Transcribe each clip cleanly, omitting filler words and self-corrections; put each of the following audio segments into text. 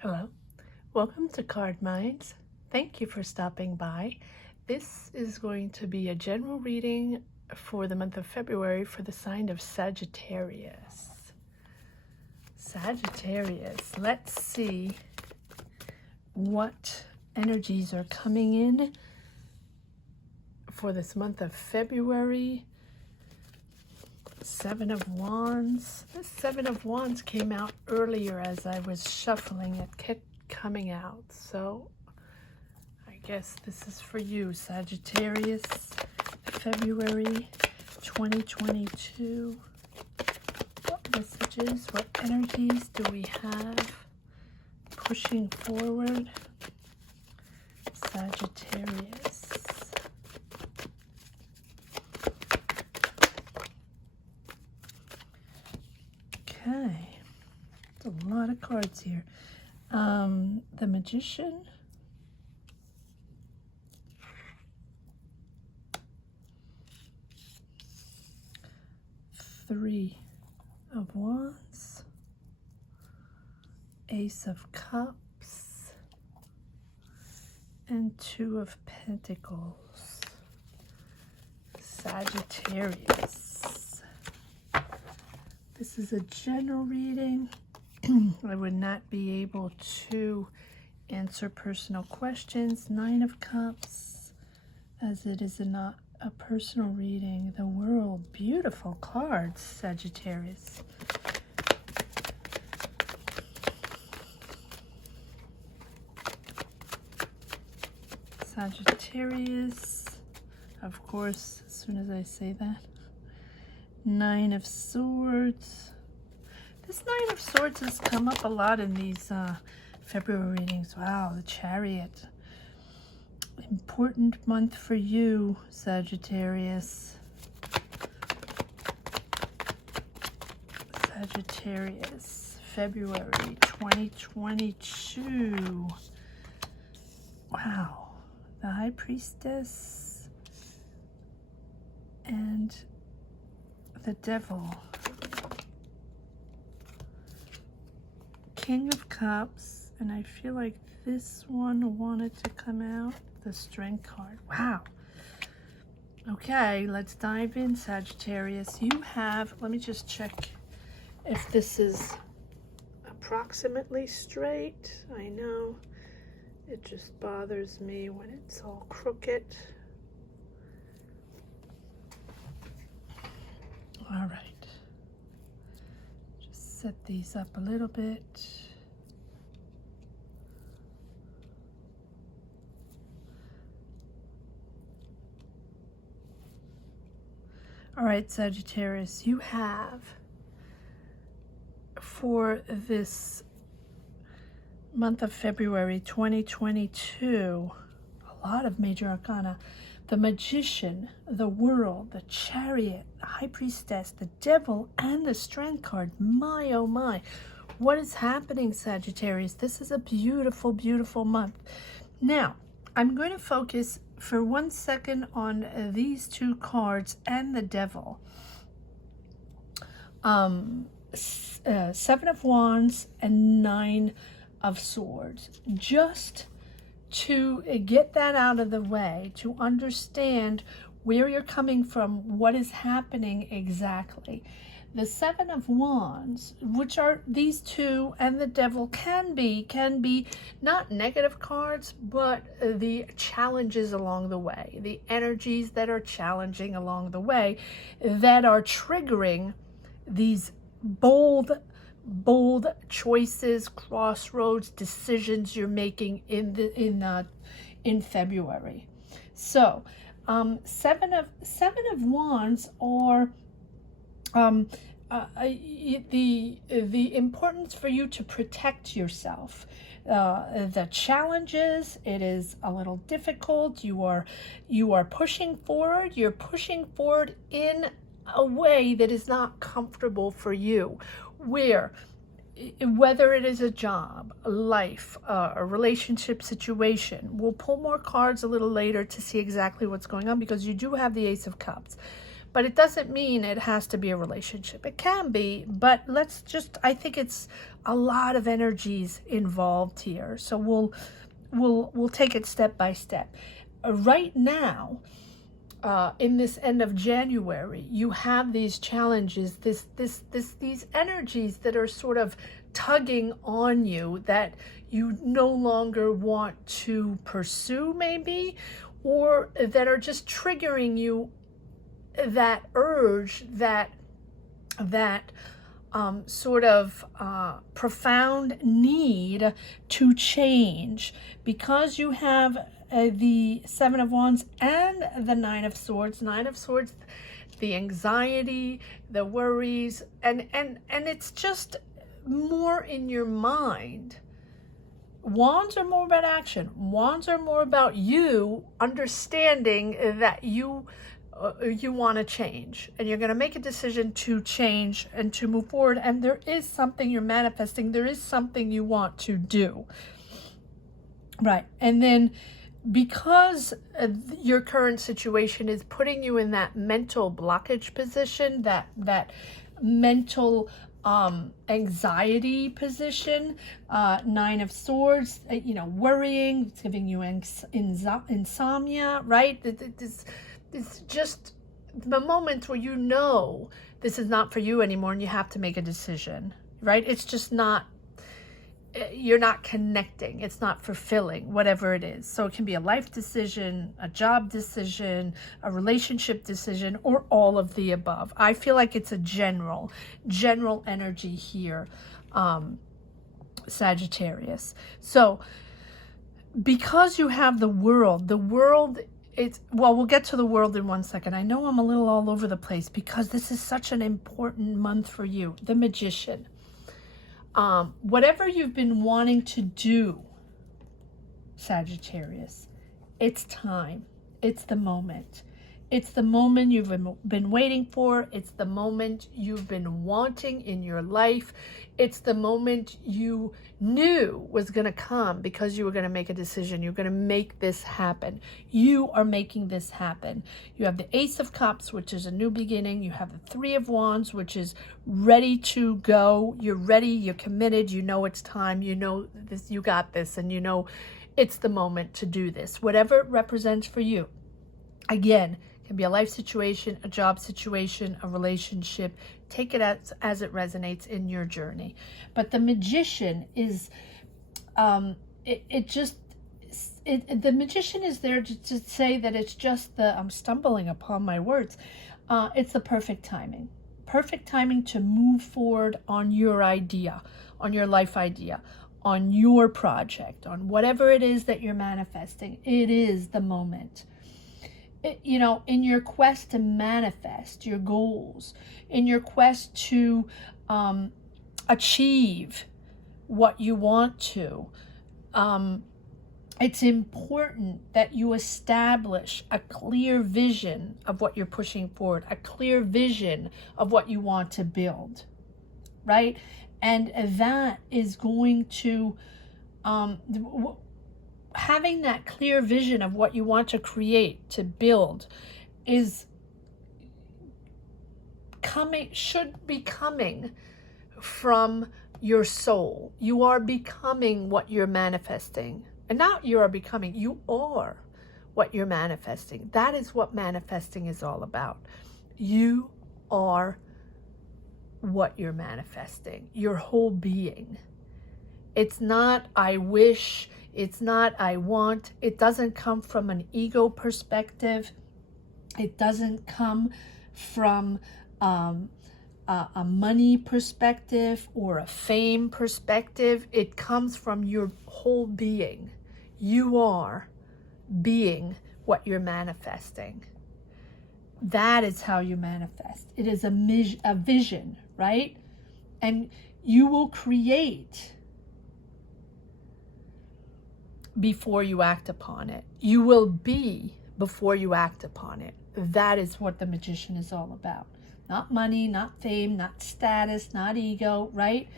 Hello, welcome to Card Minds. Thank you for stopping by. This is going to be a general reading for the month of February for the sign of Sagittarius. Sagittarius, let's see what energies are coming in for this month of February. Seven of Wands. This Seven of Wands came out earlier as I was shuffling. It kept coming out. So I guess this is for you, Sagittarius, February 2022. What messages, what energies do we have pushing forward? Sagittarius. Okay, there's a lot of cards here. The Magician, Three of Wands, Ace of Cups, and Two of Pentacles. Sagittarius. This is a general reading. I would not be able to answer personal questions. Nine of Cups, as it is not a personal reading. The World, beautiful cards, Sagittarius. Sagittarius, of course, as soon as I say that. Nine of Swords. This Nine of Swords has come up a lot in these February readings. Wow, the Chariot. Important month for you, Sagittarius. Sagittarius, February 2022. Wow, the High Priestess and the Devil. King of Cups, and I feel like this one wanted to come out. The Strength card. Wow. Okay, let's dive in, Sagittarius. You have, let me just check if this is approximately straight. I know it just bothers me when it's all crooked. All right, just set these up a little bit. All right, Sagittarius, you have for this month of February 2022 a lot of major arcana. The Magician, the World, the Chariot, the High Priestess, the Devil, and the Strength card. My, oh my. What is happening, Sagittarius? This is a beautiful, beautiful month. Now, I'm going to focus for 1 second on these two cards and the Devil. Seven of Wands and Nine of Swords. Just to get that out of the way, to understand where you're coming from, what is happening exactly. The Seven of Wands, which are these two, and the Devil can be not negative cards, but the challenges along the way, the energies that are challenging along the way, that are triggering these bold choices, crossroads, decisions you're making in February. So, seven of Wands are the importance for you to protect yourself. The challenges, it is a little difficult. You are pushing forward. You're pushing forward in a way that is not comfortable for you, whether it is a job, a life, a relationship situation. We'll pull more cards a little later to see exactly what's going on, because you do have the Ace of Cups. but it doesn't mean it has to be a relationship. It can be, but I think it's a lot of energies involved here. So we'll take it step by step. Right now, in this end of January, you have these challenges, these energies that are sort of tugging on you that you no longer want to pursue, maybe, or that are just triggering you, that urge, that sort of profound need to change, because you have the Seven of Wands and the Nine of Swords. Nine of Swords, the anxiety, the worries, and it's just more in your mind. Wands are more about action. Wands are more about you understanding that you want to change, and you're going to make a decision to change and to move forward, and there is something you're manifesting. There is something you want to do. Right. And then because your current situation is putting you in that mental blockage position, that mental anxiety position, Nine of Swords, worrying, it's giving you insomnia, right? It's just the moments where this is not for you anymore and you have to make a decision, right? It's just not, you're not connecting. It's not fulfilling, whatever it is. So it can be a life decision, a job decision, a relationship decision, or all of the above. I feel like it's a general energy here, Sagittarius. So because you have the world, we'll get to the world in one second. I know I'm a little all over the place because this is such an important month for you. The Magician. Whatever you've been wanting to do, Sagittarius, it's time. It's the moment. It's the moment you've been waiting for. It's the moment you've been wanting in your life. It's the moment you knew was going to come because you were going to make a decision. You're going to make this happen. You are making this happen. You have the Ace of Cups, which is a new beginning. You have the Three of Wands, which is ready to go. You're ready. You're committed. You know it's time. You know this. You got this. And you know it's the moment to do this. Whatever it represents for you. Again, it can be a life situation, a job situation, a relationship. Take it as it resonates in your journey. But the Magician is, the Magician is there to say that it's just I'm stumbling upon my words. It's the perfect timing. Perfect timing to move forward on your idea, on your life idea, on your project, on whatever it is that you're manifesting. It is the moment. In your quest to manifest your goals, in your quest to achieve what you want to, it's important that you establish a clear vision of what you're pushing forward, a clear vision of what you want to build, right? And that is going to, having that clear vision of what you want to create, to build, should be coming from your soul. You are becoming what you're manifesting. And not you are becoming, you are what you're manifesting. That is what manifesting is all about. You are what you're manifesting, your whole being. It's not I wish, it's not I want. It doesn't come from an ego perspective. It doesn't come from a money perspective or a fame perspective. It comes from your whole being. You are being what you're manifesting. That is how you manifest. It is a vision, right? And you will create before you act upon it. You will be before you act upon it. That is what the Magician is all about. Not money, not fame, not status, not ego, right?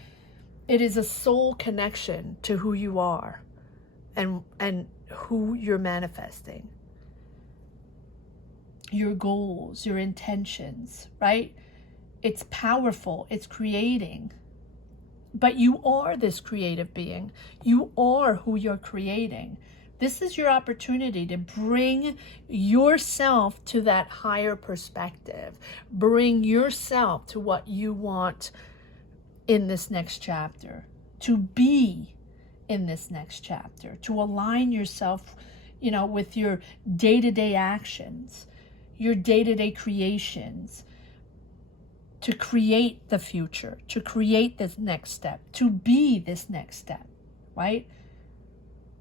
It is a soul connection to who you are and who you're manifesting. your goals, your intentions, right? It's powerful, it's creating. But you are this creative being. You are who you're creating. This is your opportunity to bring yourself to that higher perspective. Bring yourself to what you want in this next chapter. To be in this next chapter. To align yourself, with your day-to-day actions, your day-to-day creations, to create the future, to create this next step, to be this next step, right?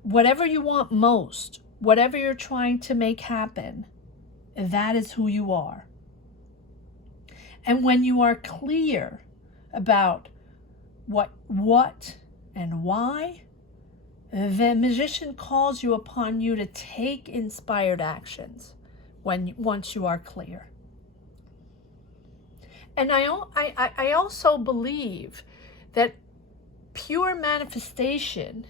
Whatever you want most, whatever you're trying to make happen, that is who you are. And when you are clear about what and why, the magician calls you upon you to take inspired actions once you are clear. And I also believe that pure manifestation,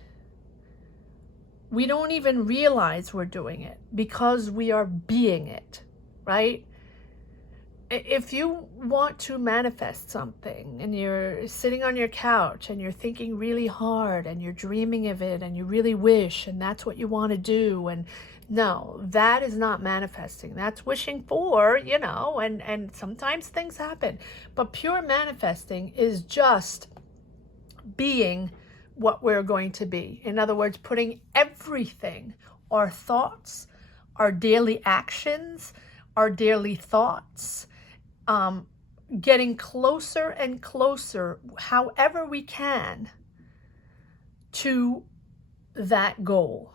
we don't even realize we're doing it because we are being it, right? If you want to manifest something and you're sitting on your couch and you're thinking really hard and you're dreaming of it and you really wish and that's what you want to do, and no, that is not manifesting. That's wishing for, and sometimes things happen. But pure manifesting is just being what we're going to be. In other words, putting everything, our thoughts, our daily actions, our daily thoughts, getting closer and closer, however we can, to that goal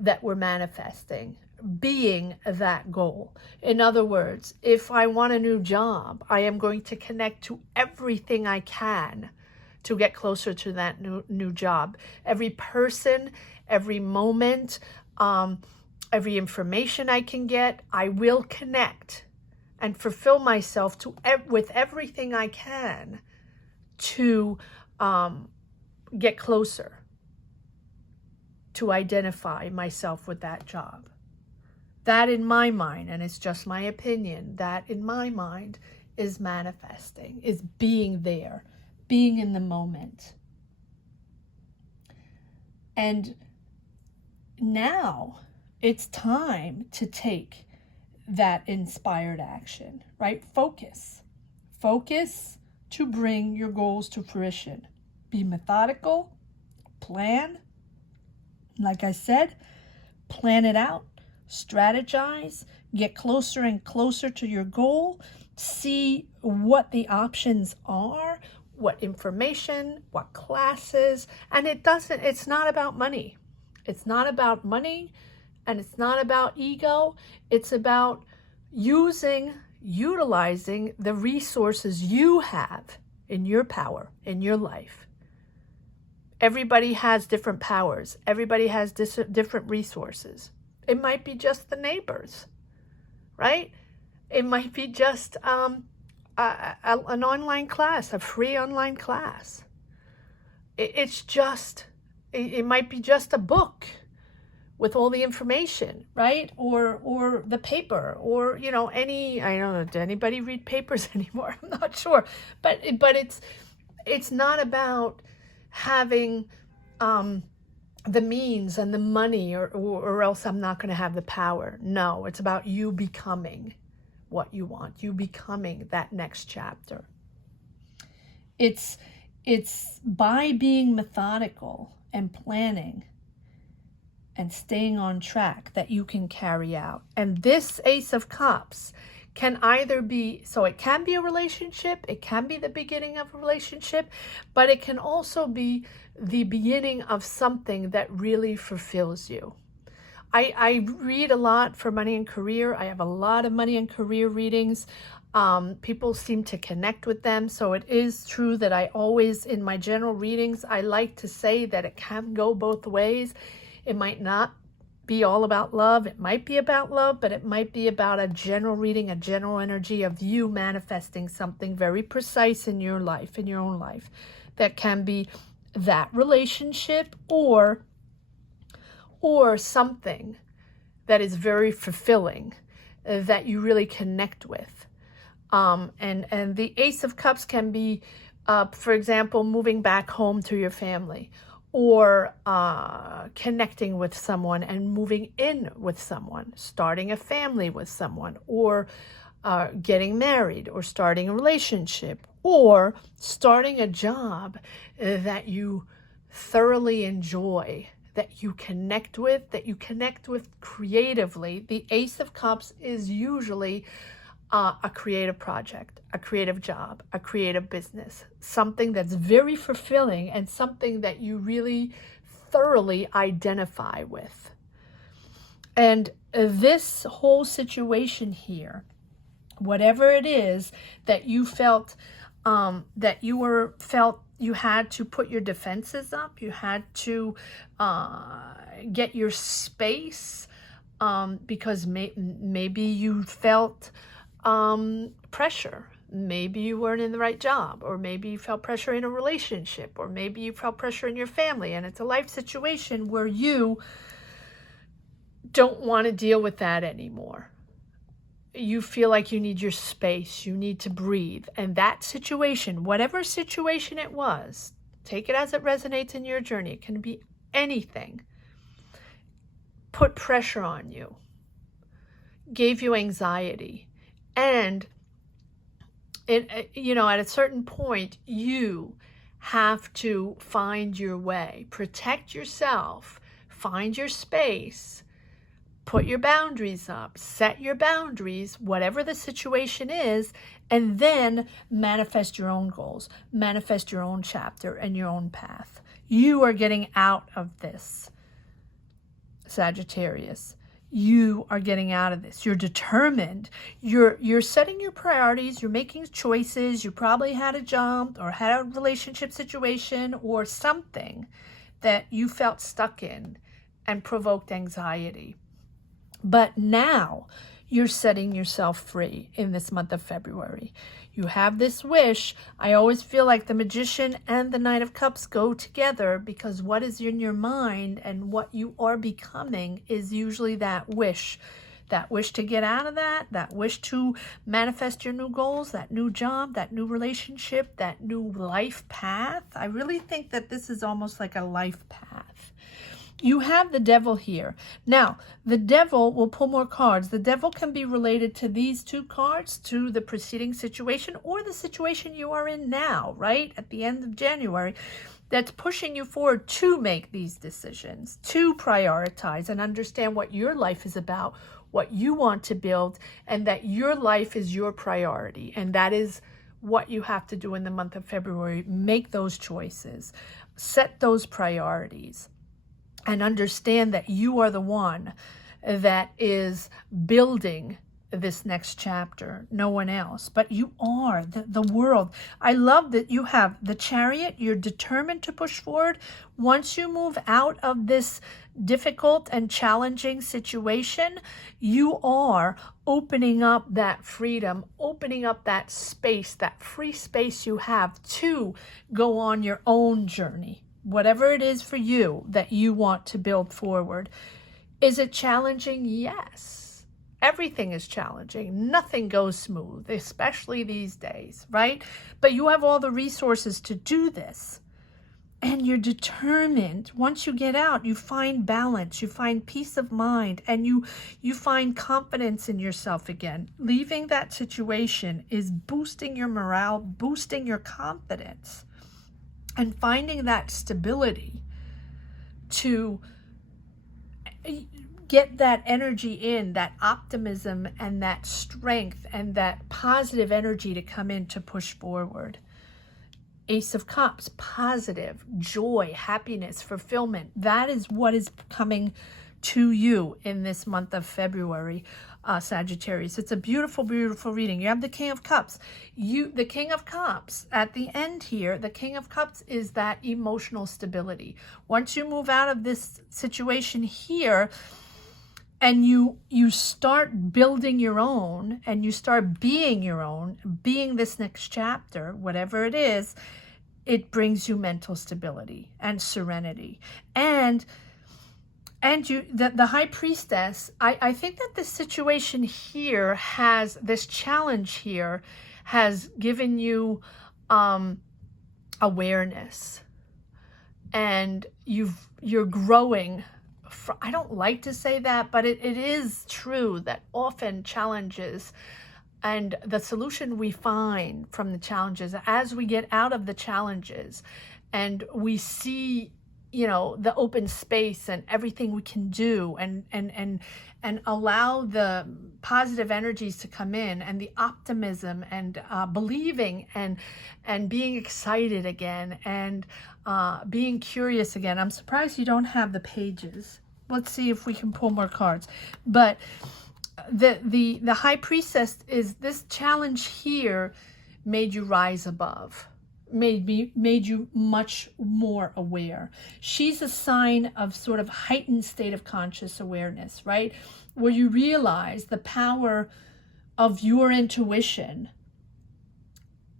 that we're manifesting, being that goal. In other words, if I want a new job, I am going to connect to everything I can to get closer to that new job. Every person, every moment, every information I can get, I will connect and fulfill myself with everything I can to get closer, to identify myself with that job. That in my mind, and it's just my opinion, that in my mind is manifesting, is being there, being in the moment. And now it's time to take that inspired action, right? Focus to bring your goals to fruition. Be methodical, plan. Like I said, plan it out, strategize, get closer and closer to your goal, see what the options are, what information, what classes, and it's not about money. It's not about money, and it's not about ego. It's about utilizing the resources you have in your power, in your life. Everybody has different powers. Everybody has different resources. It might be just the neighbors, right? It might be just an online class, a free online class. It might be just a book with all the information, right? Or the paper, or I don't know, do anybody read papers anymore? I'm not sure, but it's not about having the means and the money, or else I'm not going to have the power. No, it's about you becoming what you want, you becoming that next chapter. It's by being methodical and planning and staying on track that you can carry out. And this Ace of Cups can either be, so it can be a relationship, it can be the beginning of a relationship, but it can also be the beginning of something that really fulfills you. I read a lot for money and career. I have a lot of money and career readings. People seem to connect with them. So it is true that I always, in my general readings, I like to say that it can go both ways. It might not be all about love. It might be about love, but it might be about a general reading, a general energy of you manifesting something very precise in your life, in your own life. That can be that relationship or something that is very fulfilling, that you really connect with. And the Ace of Cups can be, for example, moving back home to your family, or connecting with someone and moving in with someone, starting a family with someone, or getting married, or starting a relationship, or starting a job that you thoroughly enjoy, that you connect with, creatively. The Ace of Cups is usually a creative project, a creative job, a creative business, something that's very fulfilling and something that you really thoroughly identify with. And this whole situation here, whatever it is that you felt, you had to put your defenses up, you had to get your space, because maybe you felt pressure. Maybe you weren't in the right job, or maybe you felt pressure in a relationship, or maybe you felt pressure in your family, and it's a life situation where you don't want to deal with that anymore. You feel like you need your space, you need to breathe. And that situation, whatever situation it was, take it as it resonates in your journey. It can be anything. Put pressure on you, gave you anxiety. And at a certain point, you have to find your way, protect yourself, find your space, put your boundaries up, set your boundaries, whatever the situation is, and then manifest your own goals, manifest your own chapter and your own path. You are getting out of this, Sagittarius. You are getting out of this. You're determined. You're setting your priorities. You're making choices. You probably had a job or had a relationship situation or something that you felt stuck in and provoked anxiety. But now you're setting yourself free in this month of February. You have this wish. I always feel like the Magician and the Knight of Cups go together, because what is in your mind and what you are becoming is usually that wish to get out of that wish to manifest your new goals, that new job, that new relationship, that new life path. I really think that this is almost like a life path. You have the Devil here. Now, the Devil will pull more cards. The Devil can be related to these two cards, to the preceding situation or the situation you are in now, right? At the end of January, that's pushing you forward to make these decisions, to prioritize and understand what your life is about, what you want to build, and that your life is your priority. And that is what you have to do in the month of February. Make those choices, set those priorities, and understand that you are the one that is building this next chapter, no one else, but you are the world. I love that you have the Chariot. You're determined to push forward. Once you move out of this difficult and challenging situation, you are opening up that freedom, opening up that space, that free space you have to go on your own journey, whatever it is for you that you want to build forward. Is it challenging? Yes. Everything is challenging. Nothing goes smooth, especially these days, right? But you have all the resources to do this. And you're determined. Once you get out, you find balance, you find peace of mind, and you find confidence in yourself again. Leaving that situation is boosting your morale, boosting your confidence, and finding that stability to get that energy in, that optimism and that strength and that positive energy to come in to push forward. Ace of Cups, positive, joy, happiness, fulfillment. That is what is coming to you in this month of February, Sagittarius. It's a beautiful, beautiful reading. You have the King of Cups. The King of Cups, at the end here, the King of Cups is that emotional stability. Once you move out of this situation here, and you start building your own, and you start being your own, being this next chapter, whatever it is, it brings you mental stability and serenity. And And the high priestess, I think that this situation here has, this challenge here has given you awareness, and you're growing. I don't like to say that, but it is true that often challenges and the solution we find from the challenges, as we get out of the challenges and we see, you know, the open space and everything we can do, and allow the positive energies to come in, and the optimism, and believing, and being excited again, and being curious again. I'm surprised you don't have the pages. Let's see if we can pull more cards. But the high priestess is, this challenge here made you rise above, made you much more aware. She's a sign of sort of heightened state of conscious awareness, right? Where you realize the power of your intuition,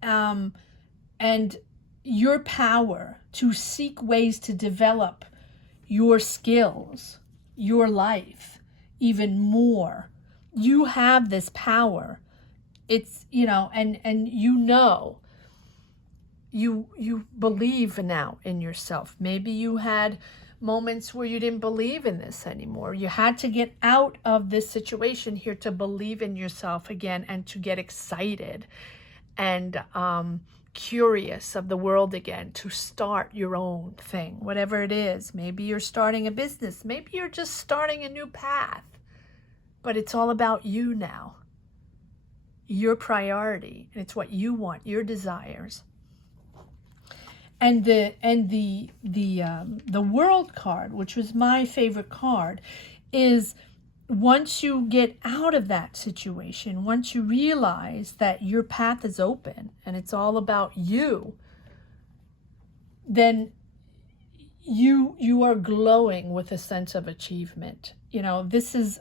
and your power to seek ways to develop your skills, your life even more. You have this power. It's, you know, and you believe now in yourself. Maybe you had moments where you didn't believe in this anymore. You had to get out of this situation here to believe in yourself again, and to get excited and curious of the world again, to start your own thing, whatever it is. Maybe you're starting a business. Maybe you're just starting a new path. But it's all about you now. Your priority. And it's what you want, your desires. And the World card, which was my favorite card, is once you get out of that situation, once you realize that your path is open and it's all about you, then you are glowing with a sense of achievement. You know, this is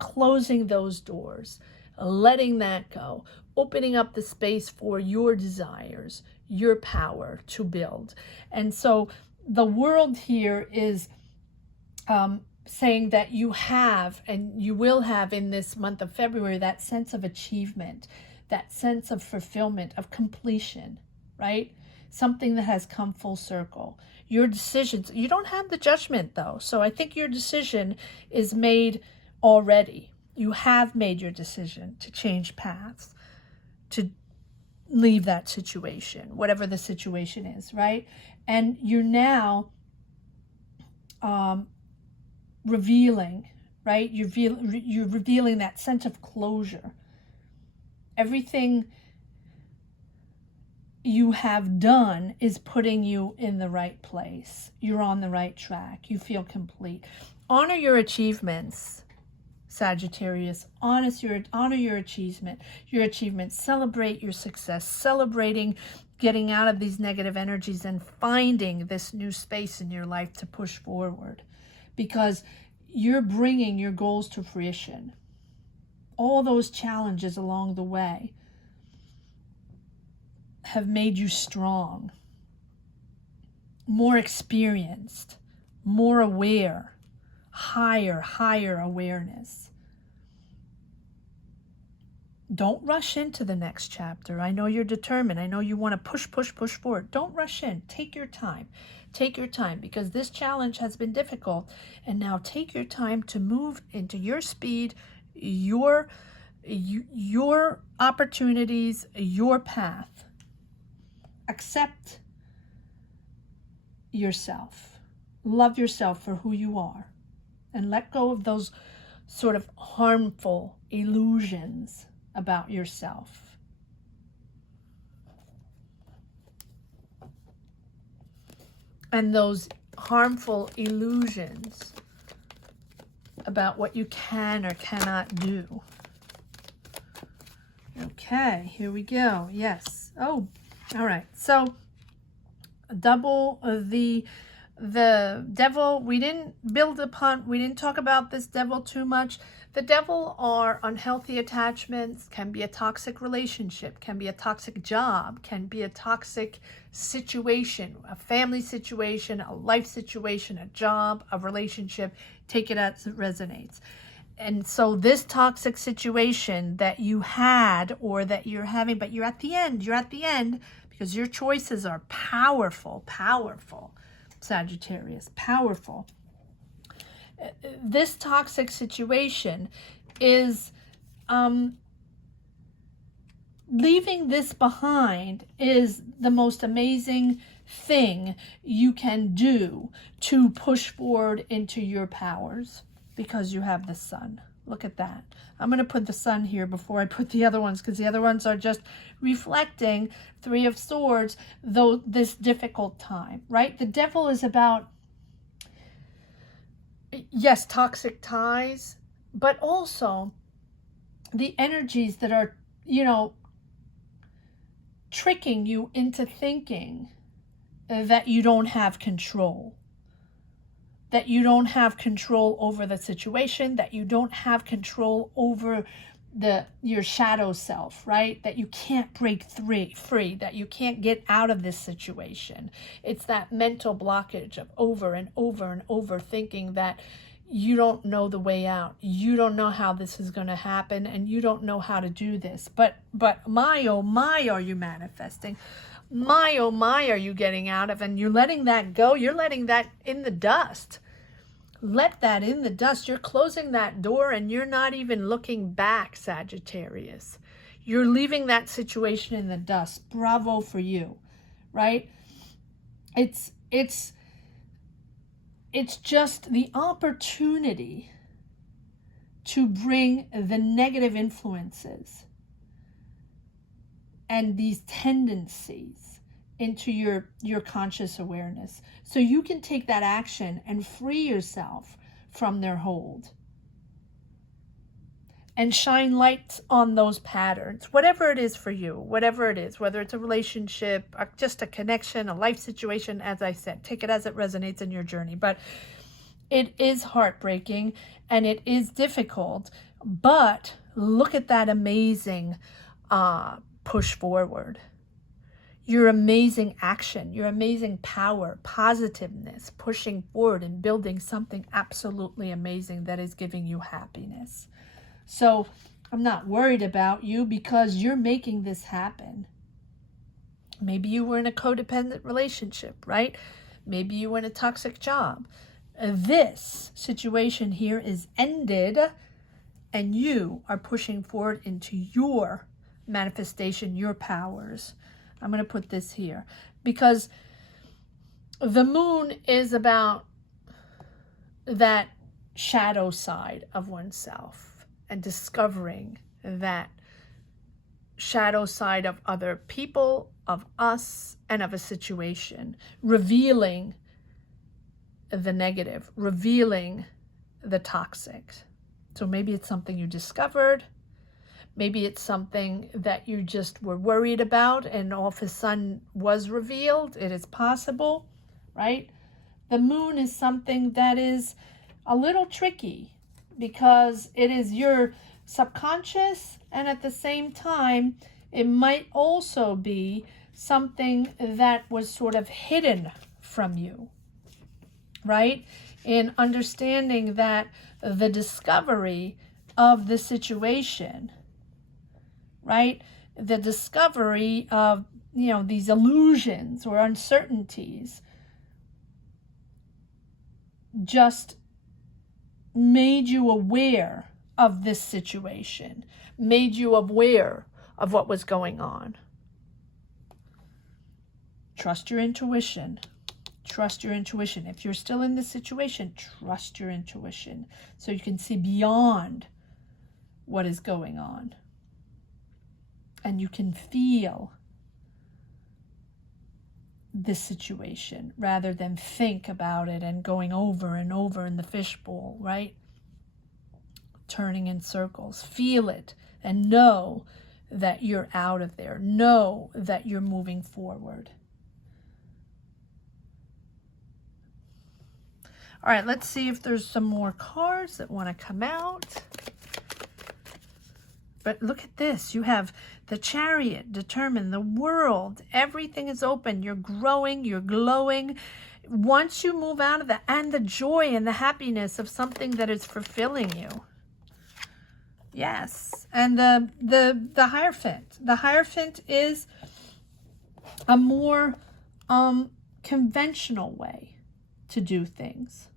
closing those doors, letting that go, opening up the space for your desires, your power to build. And so the World here is saying that you have, and you will have in this month of February, that sense of achievement, that sense of fulfillment, of completion, right? Something that has come full circle. Your decisions, you don't have the judgment though. So I think your decision is made already. You have made your decision to change paths, to leave that situation, whatever the situation is, right? And you're now revealing, right? You're revealing that sense of closure. Everything you have done is putting you in the right place. You're on the right track. You feel complete. Honor your achievements, Sagittarius. Honor your achievement. Celebrate your success. Celebrating getting out of these negative energies and finding this new space in your life to push forward, because you're bringing your goals to fruition. All those challenges along the way have made you strong, more experienced, more aware, higher awareness. Don't rush into the next chapter. I know you're determined. I know you want to push forward. Don't rush in. Take your time. Take your time, because this challenge has been difficult. And now take your time to move into your speed, your opportunities, your path. Accept yourself. Love yourself for who you are. And let go of those sort of harmful illusions about yourself. And those harmful illusions about what you can or cannot do. Okay, here we go. Yes. Oh, all right. So double the The devil, we didn't talk about this devil too much. The devil are unhealthy attachments, can be a toxic relationship, can be a toxic job, can be a toxic situation, a family situation, a life situation, a job, a relationship. Take it as it resonates. And so this toxic situation that you had or that you're having, but you're at the end because your choices are powerful, Sagittarius, powerful. This toxic situation is leaving this behind is the most amazing thing you can do to push forward into your powers, because you have the sun. Look at that. I'm going to put the sun here before I put the other ones, because the other ones are just reflecting Three of Swords, though this difficult time, right? The devil is about, yes, toxic ties, but also the energies that are, tricking you into thinking that you don't have control. That you don't have control over the situation, that you don't have control over your shadow self, right? That you can't break free, that you can't get out of this situation. It's that mental blockage of over and over and over thinking that you don't know the way out. You don't know how this is going to happen, and you don't know how to do this. But my, oh my, are you manifesting? My, oh my, are you getting out of, and you're letting that go. You're letting that in the dust. Let that in the dust. You're closing that door and you're not even looking back, Sagittarius. You're leaving that situation in the dust. Bravo for you, right? It's just the opportunity to bring the negative influences and these tendencies into your conscious awareness, so you can take that action and free yourself from their hold and shine light on those patterns, whatever it is for you, whatever it is, whether it's a relationship, just a connection, a life situation. As I said, take it as it resonates in your journey. But it is heartbreaking and it is difficult, but look at that amazing push forward. Your amazing action, your amazing power, positiveness, pushing forward and building something absolutely amazing that is giving you happiness. So I'm not worried about you because you're making this happen. Maybe you were in a codependent relationship, right? Maybe you were in a toxic job. This situation here is ended and you are pushing forward into your manifestation, your powers. I'm going to put this here because the moon is about that shadow side of oneself and discovering that shadow side of other people, of us, and of a situation, revealing the negative, revealing the toxic. So maybe it's something you discovered. Maybe it's something that you just were worried about and all of a sudden was revealed. It is possible, right? The moon is something that is a little tricky because it is your subconscious, and at the same time, it might also be something that was sort of hidden from you, right? In understanding that the discovery of the situation, right? The discovery of, these illusions or uncertainties just made you aware of this situation, made you aware of what was going on. Trust your intuition. Trust your intuition. If you're still in this situation, trust your intuition so you can see beyond what is going on. And you can feel this situation rather than think about it and going over and over in the fishbowl, right? Turning in circles. Feel it and know that you're out of there. Know that you're moving forward. All right, let's see if there's some more cards that want to come out. But look at this. You have the Chariot, determined, the world. Everything is open. You're growing. You're glowing. Once you move out of that, and the joy and the happiness of something that is fulfilling you. Yes. And the Hierophant. The Hierophant is a more conventional way to do things.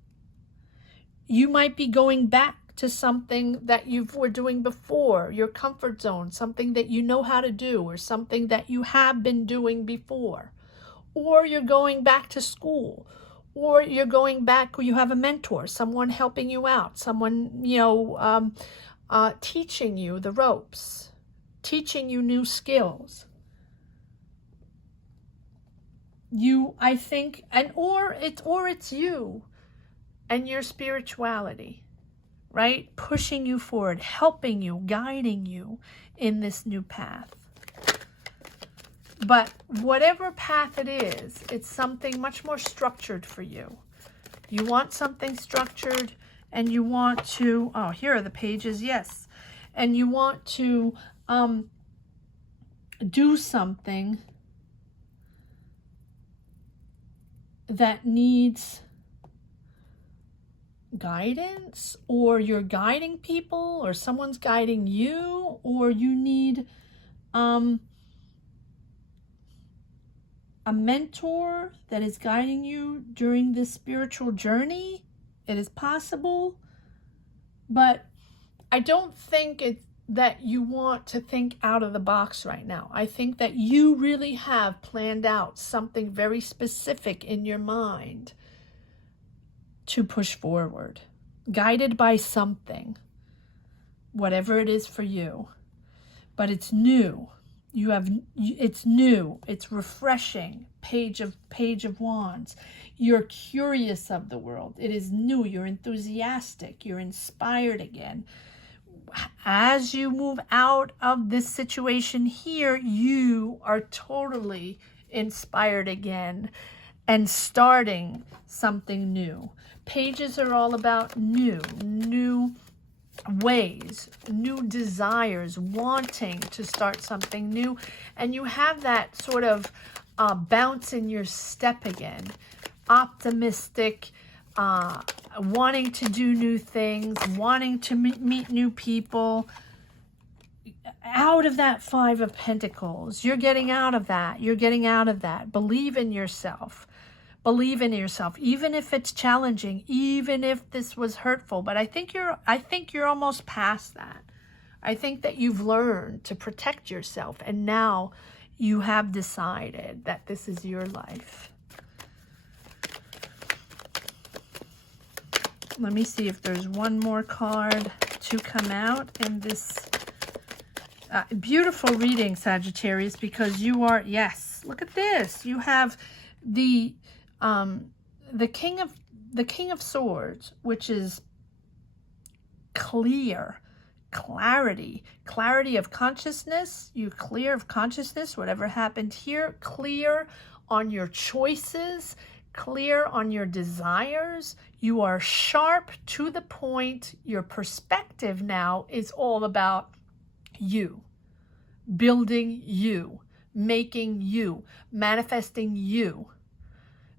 You might be going back to something that you were doing before, your comfort zone, something that you know how to do, or something that you have been doing before. Or you're going back to school, or you're going back, or you have a mentor, someone helping you out, someone, teaching you the ropes, teaching you new skills. I think, or it's you and your spirituality, right? Pushing you forward, helping you, guiding you in this new path. But whatever path it is, it's something much more structured for you. You want something structured, and you want to, oh, here are the pages, yes. And you want to do something that needs guidance, or you're guiding people, or someone's guiding you, or you need a mentor that is guiding you during this spiritual journey. It is possible, but I don't think that you want to think out of the box right now. I think that you really have planned out something very specific in your mind to push forward, guided by something, whatever it is for you. But it's new. It's new. It's refreshing. Page of Wands. You're curious of the world. It is new. You're enthusiastic. You're inspired again. As you move out of this situation here, you are totally inspired again and starting something new. Pages are all about new ways, new desires, wanting to start something new. And you have that sort of bounce in your step again, optimistic, wanting to do new things, wanting to meet new people. Out of that Five of Pentacles, you're getting out of that. You're getting out of that. Believe in yourself. Believe in yourself, even if it's challenging, even if this was hurtful. But I think you're almost past that. I think that you've learned to protect yourself, and now you have decided that this is your life. Let me see if there's one more card to come out in this beautiful reading, Sagittarius, because you are, yes, look at this. You have the King of Swords, which is clarity of consciousness. You're clear of consciousness, whatever happened here, clear on your choices, clear on your desires. You are sharp, to the point. Your perspective now is all about you, building you, making you, manifesting you.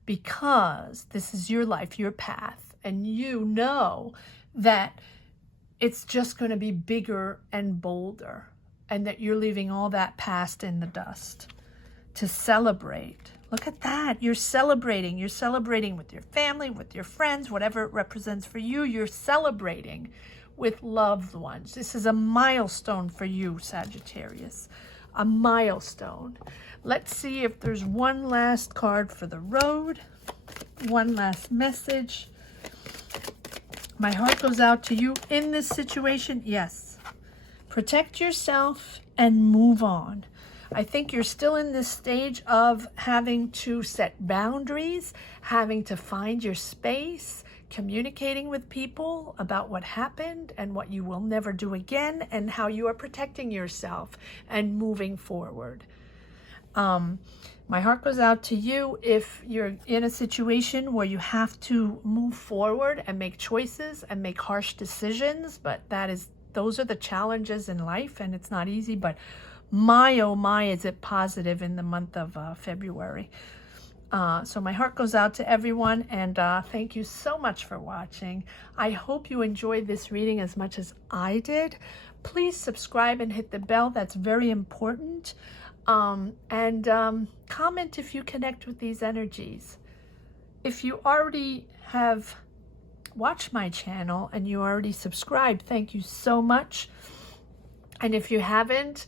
Because this is your life, your path, and you know that it's just going to be bigger and bolder, and that you're leaving all that past in the dust to celebrate. Look at that. You're celebrating. You're celebrating with your family, with your friends, whatever it represents for you. You're celebrating with loved ones. This is a milestone for you, Sagittarius. A milestone. Let's see if there's one last card for the road. One last message. My heart goes out to you in this situation. Yes. Protect yourself and move on. I think you're still in this stage of having to set boundaries, having to find your space, communicating with people about what happened and what you will never do again, and how you are protecting yourself and moving forward. My heart goes out to you if you're in a situation where you have to move forward and make choices and make harsh decisions, but those are the challenges in life, and it's not easy, but my, oh my, is it positive in the month of February. So my heart goes out to everyone, and thank you so much for watching. I hope you enjoyed this reading as much as I did. Please subscribe and hit the bell. That's very important. And comment if you connect with these energies. If you already have watched my channel and you already subscribed, thank you so much. And if you haven't,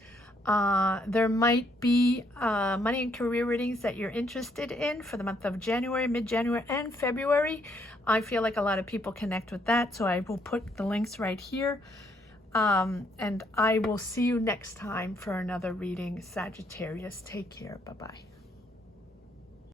there might be money and career readings that you're interested in for the month of January, mid-January, and February. I feel like a lot of people connect with that, so I will put the links right here. And I will see you next time for another reading, Sagittarius. Take care. Bye-bye.